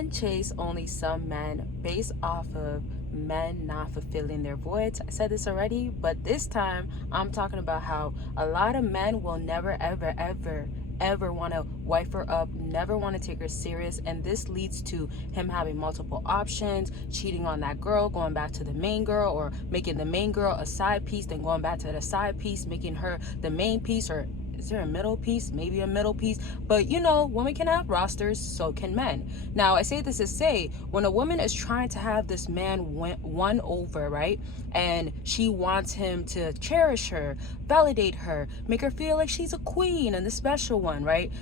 Men chase only some men based off of men not fulfilling their voids. I said this already, but this time I'm talking about how a lot of men will never, ever want to wife her up, never want to take her serious, and this leads to him having multiple options, cheating on that girl, going back to the main girl, or making the main girl a side piece, then going back to the side piece, making her the main piece, or is there a middle piece? Maybe a middle piece. But you know, women can have rosters, so can men. Now, I say this to say, when a woman is trying to have this man won over, right? And she wants him to cherish her, validate her, make her feel like she's a queen and the special one, right?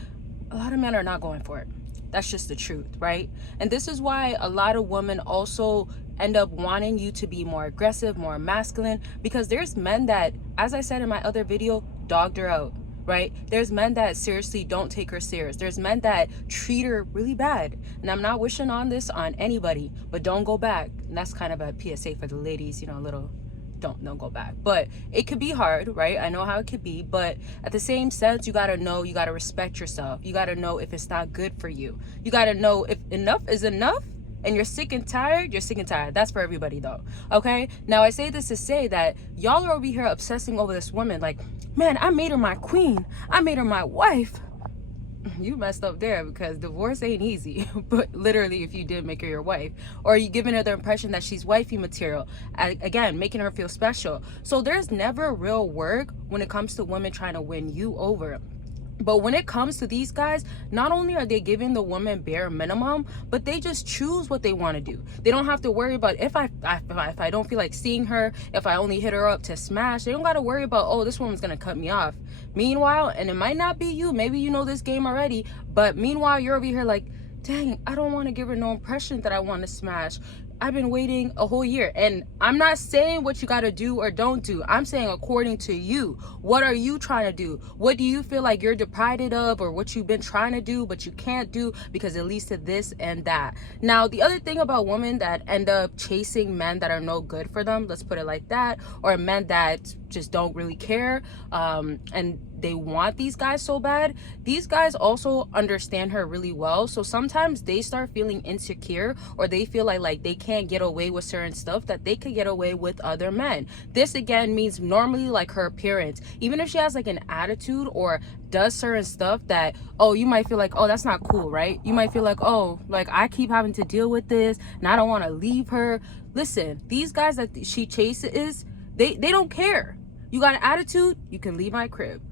A lot of men are not going for it. That's just the truth, right? And this is why a lot of women also end up wanting you to be more aggressive, more masculine, because there's men that, as I said in my other video, dogged her out. Right? There's men that seriously don't take her serious. There's men that treat her really bad. And I'm not wishing on this on anybody, but don't go back. And that's kind of a PSA for the ladies, you know, a little don't go back. But it could be hard, right? I know how it could be, but at the same sense, you got to know, you got to respect yourself. You got to know if it's not good for you. You got to know if enough is enough. And you're sick and tired, you're sick and tired. That's for everybody though, okay? Now, I say this to say that y'all are over here obsessing over this woman like, man, I made her my queen. I made her my wife. You messed up there, because divorce ain't easy. But literally, if you did make her your wife, or you giving her the impression that she's wifey material, again, making her feel special. So there's never real work when it comes to women trying to win you over. But when it comes to these guys, not only are they giving the woman bare minimum, but they just choose what they want to do. They don't have to worry about if I don't feel like seeing her, if I only hit her up to smash. They don't got to worry about, oh, this woman's going to cut me off. Meanwhile, and it might not be you, maybe you know this game already, but meanwhile, you're over here like, dang, I don't want to give her no impression that I want to smash. I've been waiting a whole year. And I'm not saying what you got to do or don't do. I'm saying according to you. What are you trying to do? What do you feel like you're deprived of, or what you've been trying to do but you can't do because it leads to this and that? Now, the other thing about women that end up chasing men that are no good for them, let's put it like that, or men that just don't really care, and they want these guys so bad, these guys also understand her really well. So sometimes they start feeling insecure, or they feel like they can't get away with certain stuff that they could get away with other men. This again means normally like her appearance. Even if she has like an attitude or does certain stuff that, oh, you might feel like, oh, that's not cool, right? You might feel like, oh, like I keep having to deal with this and I don't want to leave her. Listen, these guys that she chases, they don't care. You got an attitude, you can leave my crib.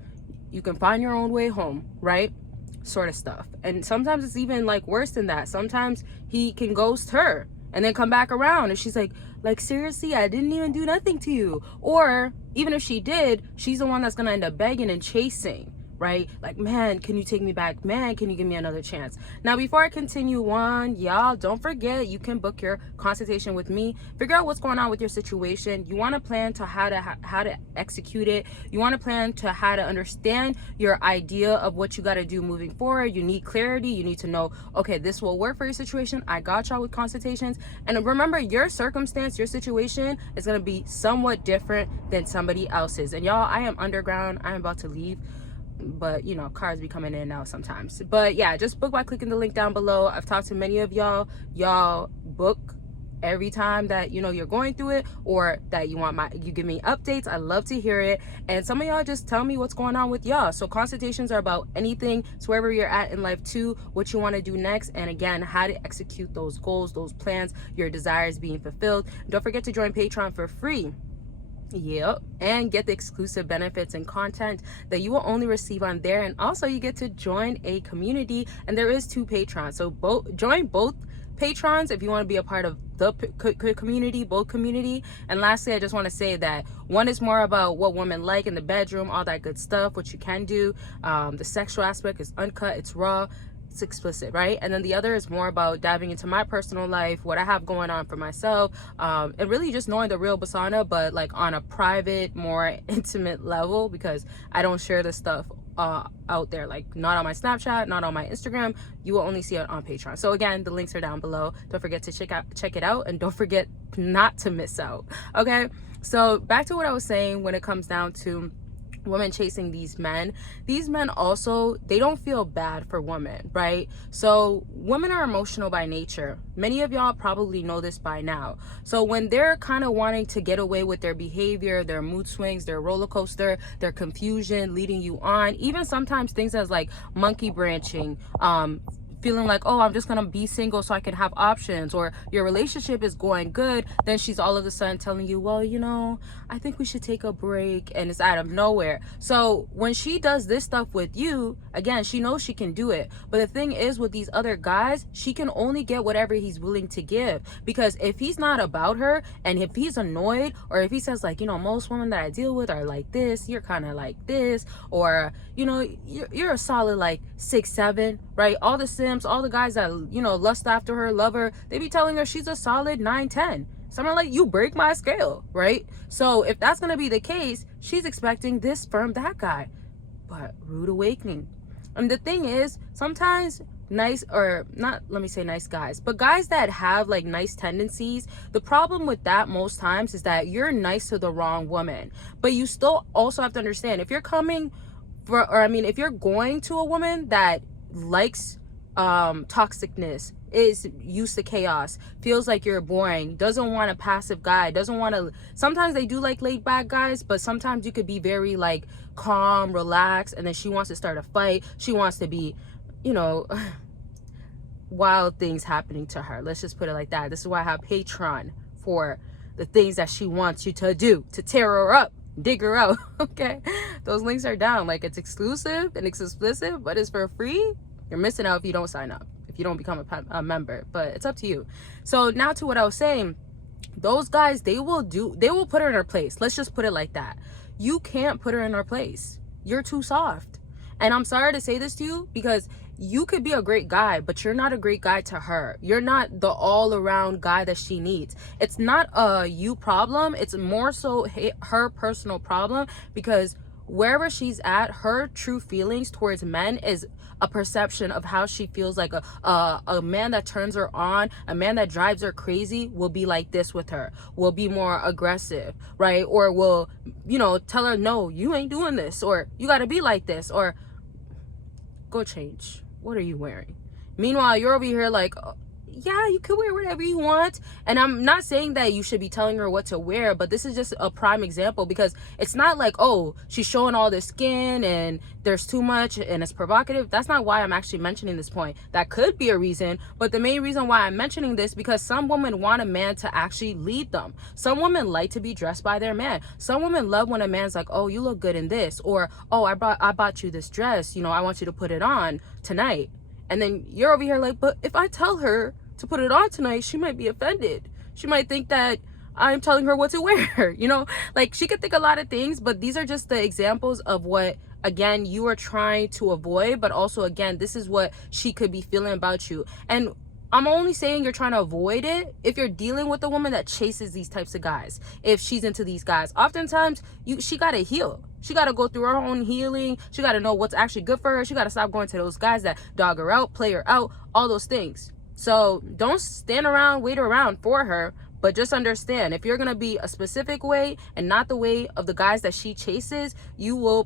You can find your own way home, right? Sort of stuff. And sometimes it's even like worse than that. Sometimes he can ghost her and then come back around and she's like seriously, I didn't even do nothing to you. Or even if she did, she's the one that's gonna end up begging and chasing, right? Like, man, can you take me back? Man, can you give me another chance? Now, before I continue on, y'all, don't forget you can book your consultation with me. Figure out what's going on with your situation. You want to plan to how to execute it. You want to plan to how to understand your idea of what you got to do moving forward. You need clarity. You need to know, okay, this will work for your situation. I got y'all with consultations. And remember, your circumstance, your situation is going to be somewhat different than somebody else's. And y'all, I am underground. I'm about to leave, but you know, cars be coming in and out sometimes. But yeah, just book by clicking the link down below. I've talked to many of y'all book every time that, you know, you're going through it, or that you give me updates. I love to hear it. And some of y'all just tell me what's going on with y'all. So consultations are about anything, so wherever you're at in life too, what you want to do next, and again, how to execute those goals, those plans, your desires being fulfilled. Don't forget to join Patreon for free. Yep, and get the exclusive benefits and content that you will only receive on there. And also you get to join a community, and there is 2 patrons, so join both patrons if you want to be a part of the community, both community. And lastly, I just want to say that one is more about what women like in the bedroom, all that good stuff, what you can do. The sexual aspect is uncut, it's raw, it's explicit, right? And then the other is more about diving into my personal life, what I have going on for myself, and really just knowing the real Bossana, but like on a private, more intimate level, because I don't share this stuff out there, like not on my Snapchat, not on my Instagram. You will only see it on Patreon. So again, the links are down below. Don't forget to check it out, and don't forget not to miss out. Okay, so back to what I was saying when it comes down to women chasing these men also, they don't feel bad for women, right? So women are emotional by nature. Many of y'all probably know this by now. So when they're kind of wanting to get away with their behavior, their mood swings, their roller coaster, their confusion, leading you on, even sometimes things as like monkey branching, feeling like, oh, I'm just gonna be single so I can have options, or your relationship is going good, then she's all of a sudden telling you, well, you know, I think we should take a break, and it's out of nowhere. So when she does this stuff with you, again, she knows she can do it. But the thing is, with these other guys, she can only get whatever he's willing to give, because if he's not about her, and if he's annoyed, or if he says like, you know, most women that I deal with are like this, you're kind of like this, or, you know, you're a solid like 6'7", right? All the simps, all the guys that, you know, lust after her, love her, they be telling her she's a solid 9'10". Something like, you break my scale, right? So if that's gonna be the case, she's expecting this from that guy. But rude awakening. And the thing is, sometimes nice, or not, let me say nice guys, but guys that have like nice tendencies, the problem with that most times is that you're nice to the wrong woman. But you still also have to understand, if you're coming for, or I mean, if you're going to a woman that likes toxicness, is used to chaos, feels like you're boring, doesn't want a passive guy, doesn't want to, sometimes they do like laid back guys, but sometimes you could be very like calm, relaxed, and then she wants to start a fight, she wants to be, you know, wild things happening to her. Let's just put it like that. This is why I have Patreon, for the things that she wants you to do to tear her up, dig her out. Okay, those links are down. Like, it's exclusive and it's explicit, but it's for free. You're missing out if you don't sign up, if you don't become a member, but it's up to you. So now to what I was saying, those guys, they will put her in her place. Let's just put it like that. You can't put her in her place. You're too soft. And I'm sorry to say this to you, because you could be a great guy, but you're not a great guy to her. You're not the all-around guy that she needs. It's not a you problem. It's more so her personal problem, because wherever she's at, her true feelings towards men is a perception of how she feels like a man that turns her on, a man that drives her crazy will be like this with her, will be more aggressive, right? Or will, you know, tell her, no, you ain't doing this, or you got to be like this, or go change. What are you wearing? Meanwhile, you're over here like, yeah, you can wear whatever you want. And I'm not saying that you should be telling her what to wear, but this is just a prime example, because it's not like, oh, she's showing all this skin and there's too much and it's provocative. That's not why I'm actually mentioning this point. That could be a reason, but the main reason why I'm mentioning this, because some women want a man to actually lead them. Some women like to be dressed by their man. Some women love when a man's like, oh, you look good in this, or, oh, I bought you this dress, you know, I want you to put it on tonight. And then you're over here like, but if I tell her to put it on tonight, she might be offended. She might think that I'm telling her what to wear. You know, like, she could think a lot of things, but these are just the examples of what, again, you are trying to avoid, but also, again, this is what she could be feeling about you. And I'm only saying you're trying to avoid it if you're dealing with a woman that chases these types of guys. If she's into these guys, oftentimes she got to heal. She got to go through her own healing. She got to know what's actually good for her. She got to stop going to those guys that dog her out, play her out, all those things. So don't stand around, wait around for her, but just understand, if you're going to be a specific way and not the way of the guys that she chases, you will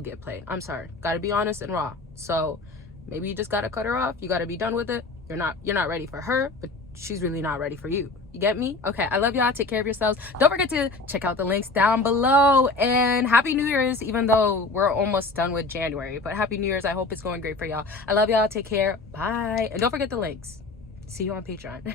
get played. I'm sorry. Got to be honest and raw. So maybe you just got to cut her off. You got to be done with it. You're not ready for her, but she's really not ready for you. You get me? Okay, I love y'all. Take care of yourselves. Don't forget to check out the links down below, and happy New Year's, even though we're almost done with January, but happy New Year's. I hope it's going great for y'all. I love y'all. Take care. Bye. And don't forget the links. See you on Patreon.